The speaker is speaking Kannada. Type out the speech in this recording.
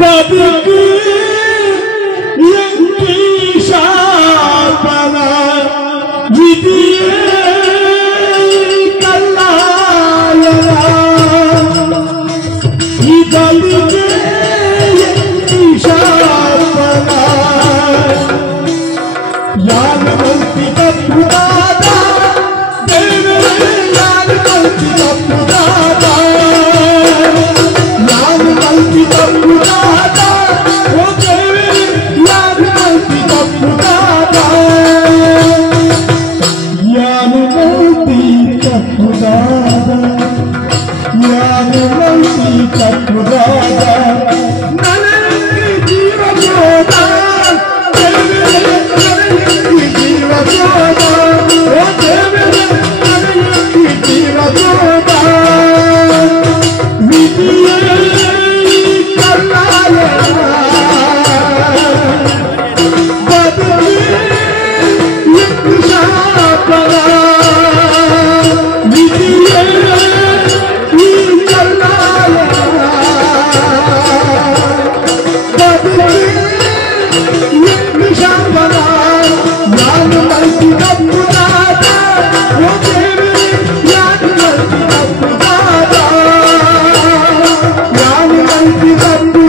ಬದುಕು ಎಂಕಿ ಶಾಪನ ವಿಧಿಯೇ ಕಲ್ಲಾಯನ ಈ ಬದುಕು ಎಂಕಿ ಶಾಪನ ಯಾನ ಮಂತಿ ತಪ್ಪುದಾದ ದೇವರೇ ಯಾನ ಮಂತಿ ತಪ್ಪುದಾದ ಯಾನ ಮಂತಿ ತಪ್ಪುದಾದ ಓ ದೇವರೇ ಯಾನ ಮಂತಿ ತಪ್ಪುದಾದ ಯಾನ ಮಂತಿ ತಪ್ಪುದಾದ ಯಾನ ಮಂತಿ ತಪ್ಪುದಾದ ನನಗೆ ಜೀವನೋದ Thank you.